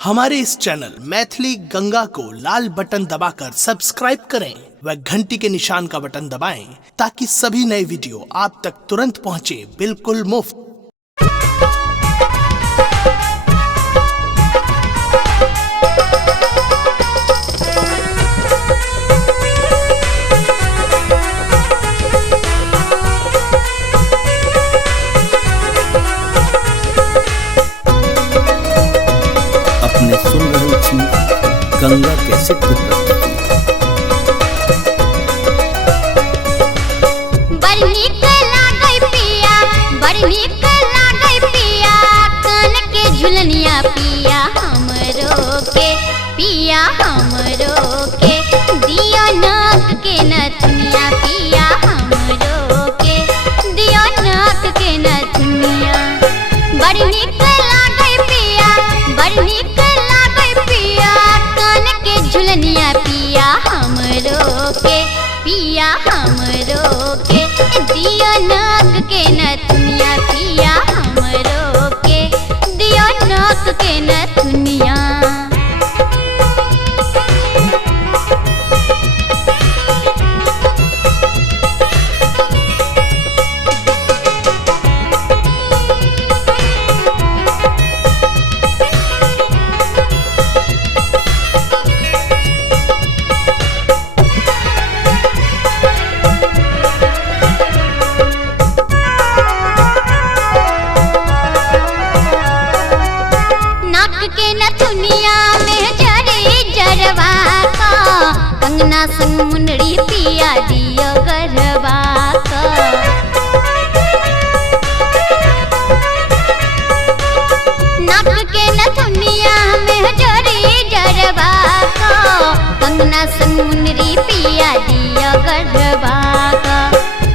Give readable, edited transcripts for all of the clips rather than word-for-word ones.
हमारे इस चैनल मैथिली गंगा को लाल बटन दबाकर सब्सक्राइब करें व घंटी के निशान का बटन दबाएं ताकि सभी नए वीडियो आप तक तुरंत पहुंचे बिल्कुल मुफ्त। अपने सुन रहे छी गंगा कैसे बड़ नीक लागै पिया, बड़ नीक लागै पिया, कान के झुलनिया पिया हमरो के, पिया हमरो के, दिया नाक के नथुनिया पिया हमरो के, दिया नाक के नथुनिया। बड़ नीक लागै पिया, बड़ नीक लागै पिया, कान के झुलनिया पिया हमरो के, पिया हमरो के, दिया नाक के नथुनिया पिया हमरो के, दिया नाक के नथुनिया। के नथुनिया में जरी जरवा का, कंगना संग मुंदरी पिया दियो गरबा का। नाक के नथुनिया में जरी जरवा का, कंगना संग मुंदरी पिया दियो गरबा का।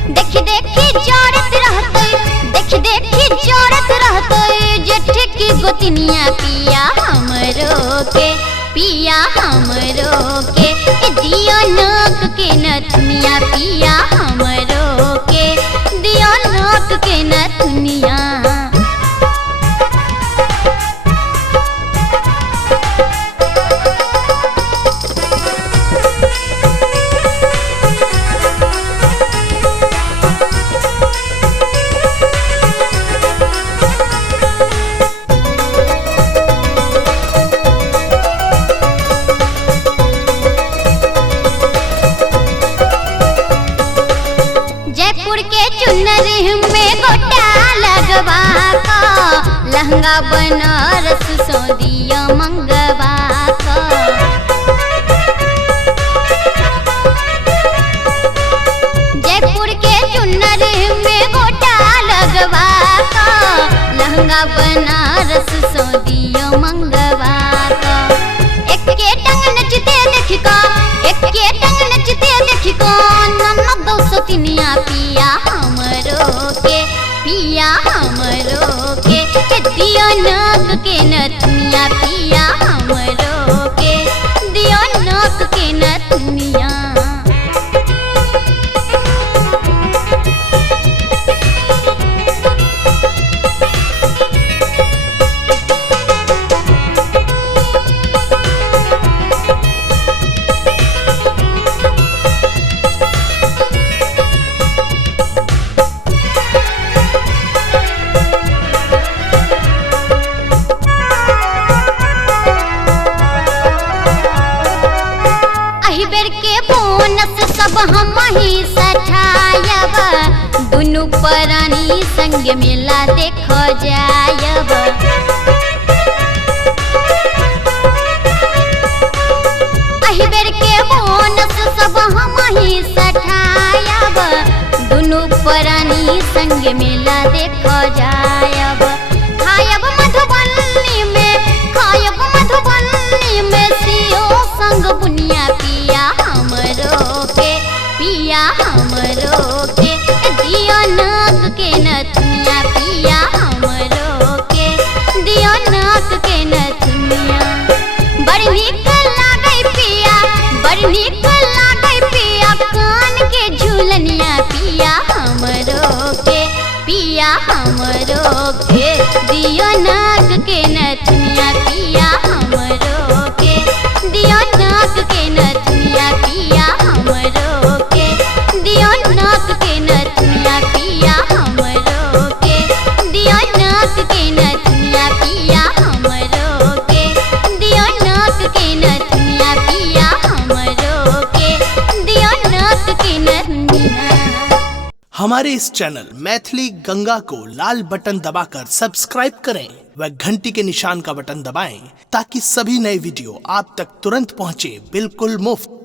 देखी देखी जोरत रहते, देखी देखी जोरत रहते, जेठ की गोतनिया पिया हमरो के, पिया हमरो के, दिया नाक के नथुनिया पिया हमरो के, दिया नाक के नथुनिया। जयपुर के चुनरी में गोटा लगवा का, लहंगा बनारस सो दिया मंगवा का। जयपुर के चुनरी में गोटा लगवा का, लहंगा बनारस सो दिया मंगवा का। एक के टंग नचते देख का, एक के टंग नचते देख का, नन्ना दो सतिनिया पिया हमरो के, पिया हमरो के, दिया नाक के नथुनिया पिया हमरो के, दिया नाक के नथुनिया। बेर के बोनस सब हम ही सठायब, दुनु प्राणी संग मेला देखो जायब। अही बेर के बोनस सब हम ही सठायब, दुनु प्राणी संग मेला देखो जायब। खायब मधुबनी में, खायब मधुबनी में, सियो संग बुनिया पिया हमरो के, पिया हमरो के, दिया नाक के नथुनिया पिया हमरो के, दिया नाक के नथुनिया। बड़ नीक लागै पिया, बड़ नीक लागै पिया, कान के झुलनिया पिया हमरो के, पिया हमरो के, दिया नाक के नथुनिया पिया हमरो नथुनिया पिया हमरो के दियो नाक के नथुनिया। हमारे इस चैनल मैथिली गंगा को लाल बटन दबाकर सब्सक्राइब करें व घंटी के निशान का बटन दबाएं ताकि सभी नए वीडियो आप तक तुरंत पहुंचे बिल्कुल मुफ्त।